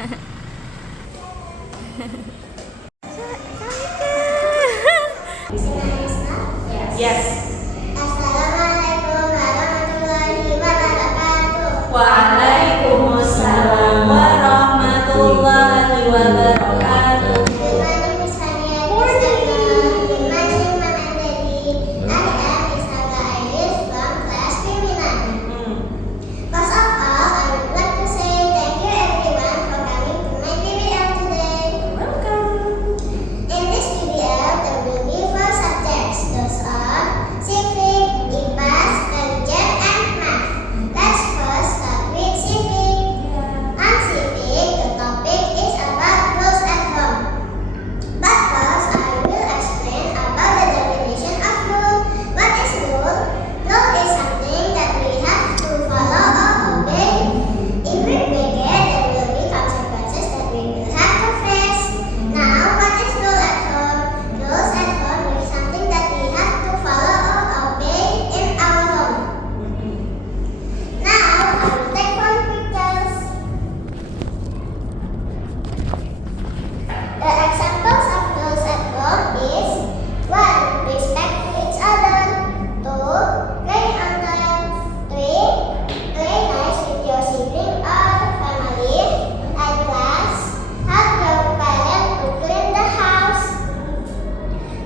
Yes. Assalamualaikum warahmatullahi wabarakatuh. Waalaikumsalam warahmatullahi wabarakatuh. Good morning, Miss Hania. Good morning, Mom and Daddy. I am Ishaqa Iris from class 3 First of all, I would like to say thank you everyone for coming to my PBL today. Welcome. In this PBL, there will be 4 subjects. Those are civic, IPAS, religion, and math. Let's first start with civic. On civic, the topic is about rules at home. But first, I will explain about the definition of rule. What is rule? Rule is something that we have to follow or obey. If we break it, there will be consequences that we will have to face. Now, what is rule at home? Rules at home is something that we have to follow or obey in our home. Now, I will take one pictures. The examples of rules at home is 1. Respect each other. 2. Play on time. 3. Play nice with your sibling or family. At class, help your parent to clean the house.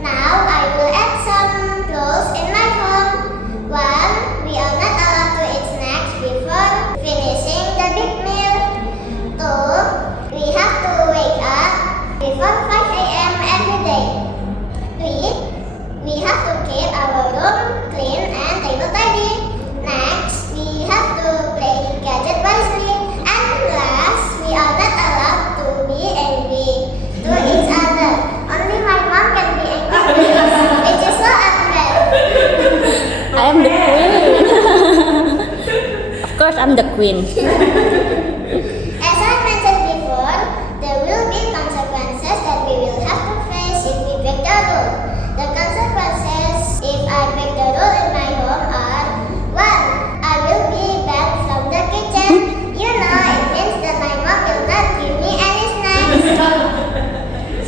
Now, I will add some rules in my home. 1. We are not allowed to eat snacks before finishing the big meal. 2. We have to wake up before 5 a.m. every day. 3. We have to keep our room clean and table tidy. Next, we have to play gadget wisely. And last, we are not allowed to be angry to each other. Only my mom can be angry with us, which is so unfair. I am the queen. Of course, I'm the queen. As I mentioned before, there will be consequences that we will have to face if we break the rule. The consequences if I break the rule in my home are 1. I will be banned from the kitchen. You know, it means that my mom will not give me any snacks.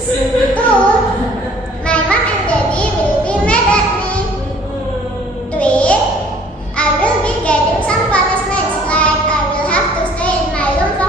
2. My mom and daddy will be mad at me. 3. I will be getting some punishments, like I will have to stay in my room for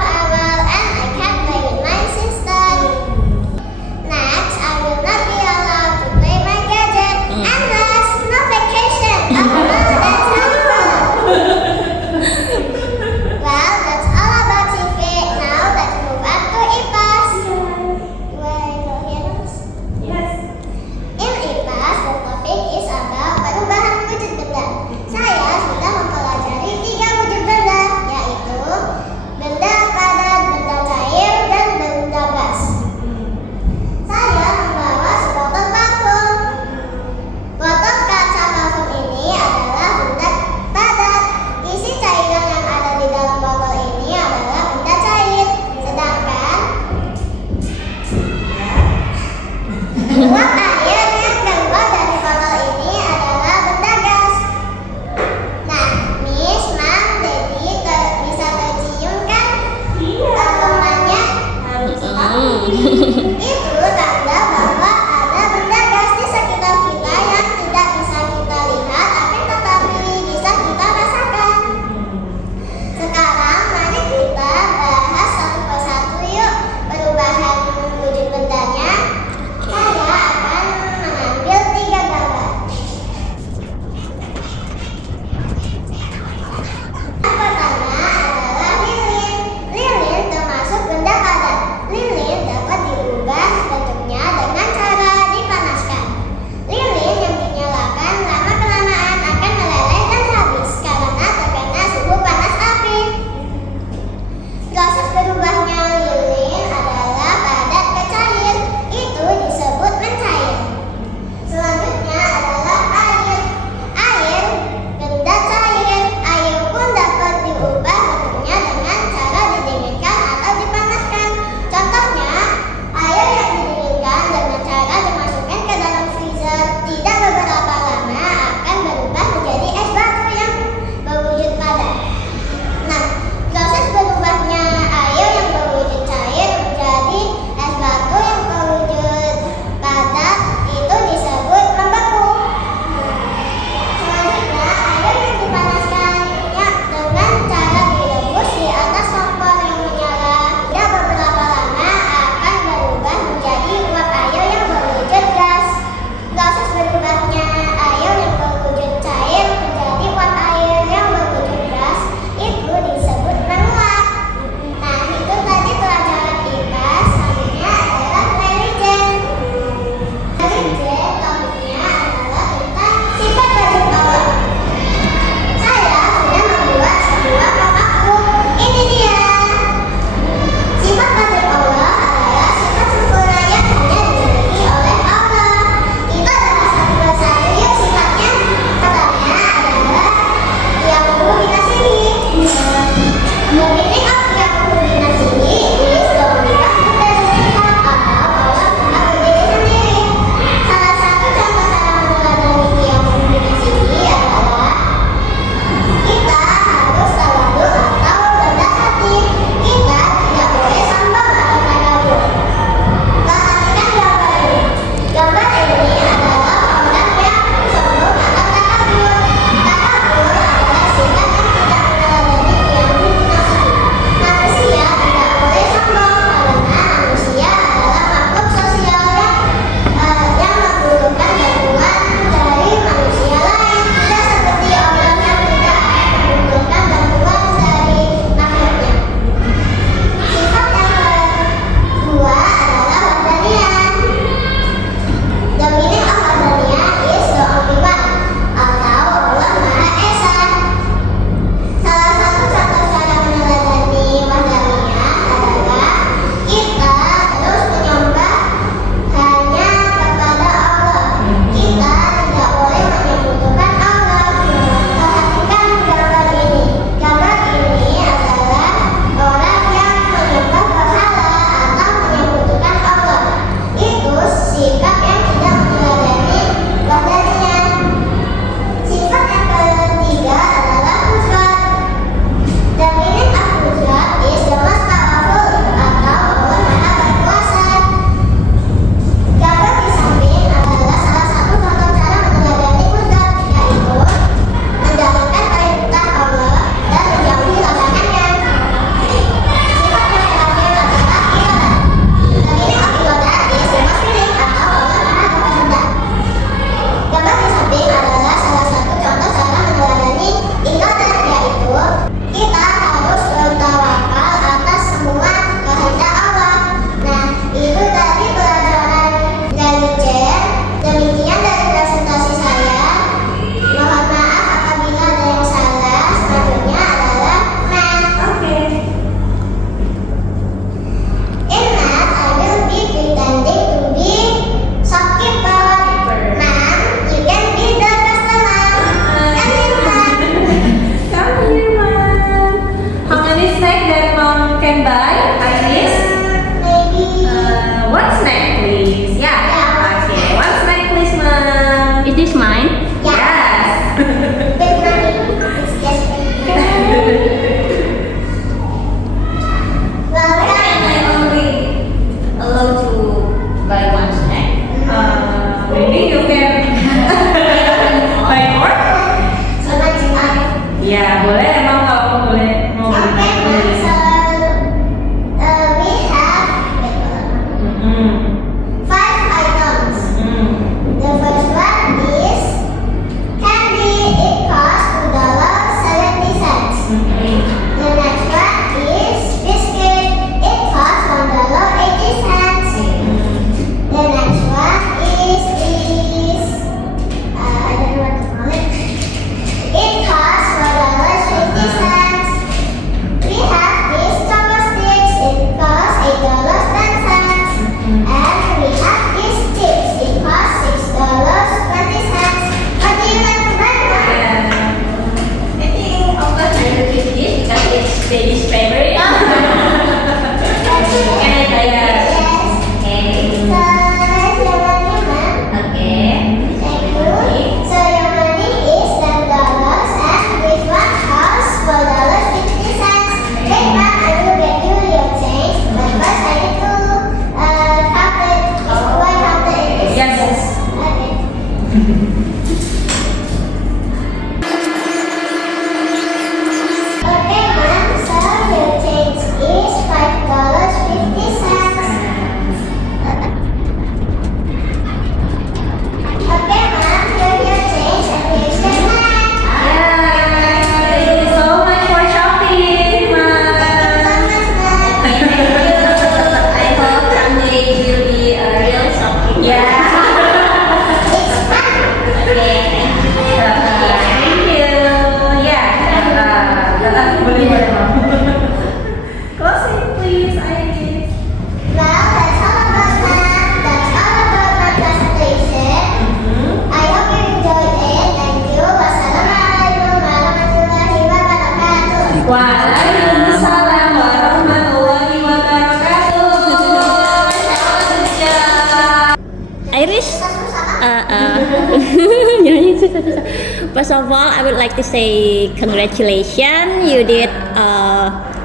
First of all, I would like to say congratulations. You did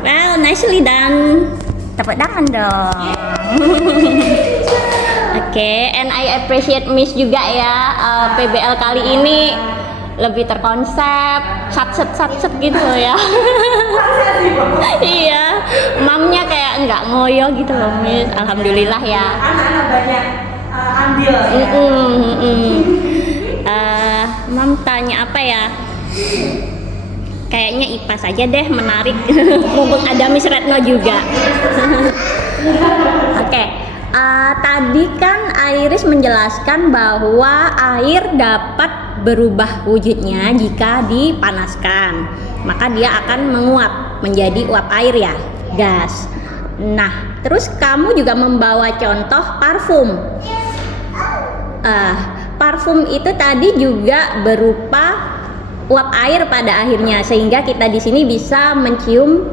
well, nicely done. Tepuk tangan dong. Oke, and I appreciate Miss juga ya. PBL kali ini lebih terkonsep, sat-set gitu loh ya. Iya, mamnya kayak nggak ngoyo gitu loh Miss. Alhamdulillah ya. Anak-anak banyak ambil ya. Mam tanya apa ya? Kayaknya IPA saja deh, menarik. Mumpung ada Miss Retno juga. Oke, tadi kan Iris menjelaskan bahwa air dapat berubah wujudnya jika dipanaskan. Maka dia akan menguap menjadi uap air ya, gas. Nah, terus kamu juga membawa contoh parfum. Parfum itu tadi juga berupa uap air pada akhirnya, sehingga kita di sini bisa mencium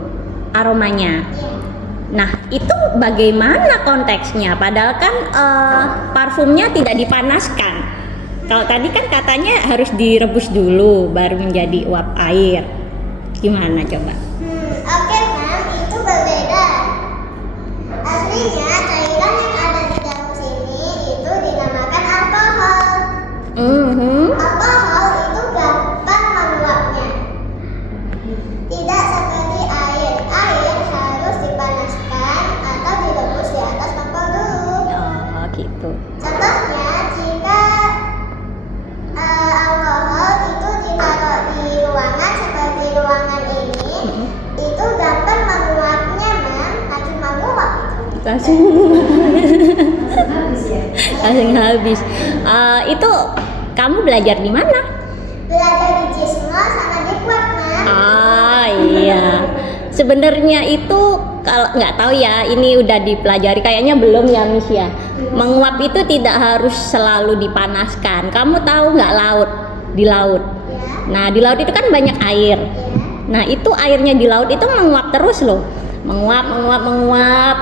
aromanya. Nah, itu bagaimana konteksnya? Padahal kan parfumnya tidak dipanaskan. Kalau tadi kan katanya harus direbus dulu baru menjadi uap air. Gimana coba? Oke, Mam, itu berbeda. Aslinya cairan yang ada di dalam sini itu dinamakan alkohol. Alkohol itu gampang menguapnya. Tidak seperti air. Air harus dipanaskan atau direbus di atas kompor dulu. Oh, gitu. Contohnya, jika alkohol itu ditaruh di ruangan seperti ruangan ini, itu gampang menguapnya, Mam. Langsung menguap itu. Langsung habis. Itu kamu belajar di mana? Belajar di Cismo sama di Kuat, Mam. Iya. Sebenarnya itu kalau nggak tahu ya, ini udah dipelajari kayaknya belum ya Miss ya. Menguap itu tidak harus selalu dipanaskan. Kamu tahu nggak di laut? Ya. Nah, di laut itu kan banyak air. Ya. Nah, itu airnya di laut itu menguap terus loh. Menguap,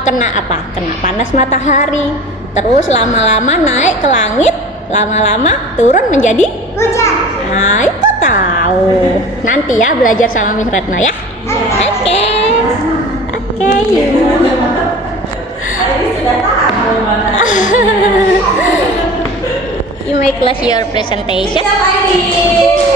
kena apa? Kena panas matahari. Terus lama-lama naik ke langit, lama-lama turun menjadi Hujan. Nah, itu tahu. Nanti ya belajar sama Miss Retno ya. Oke. Ini sudah tahu mana. You may close your presentation. Siapa ini?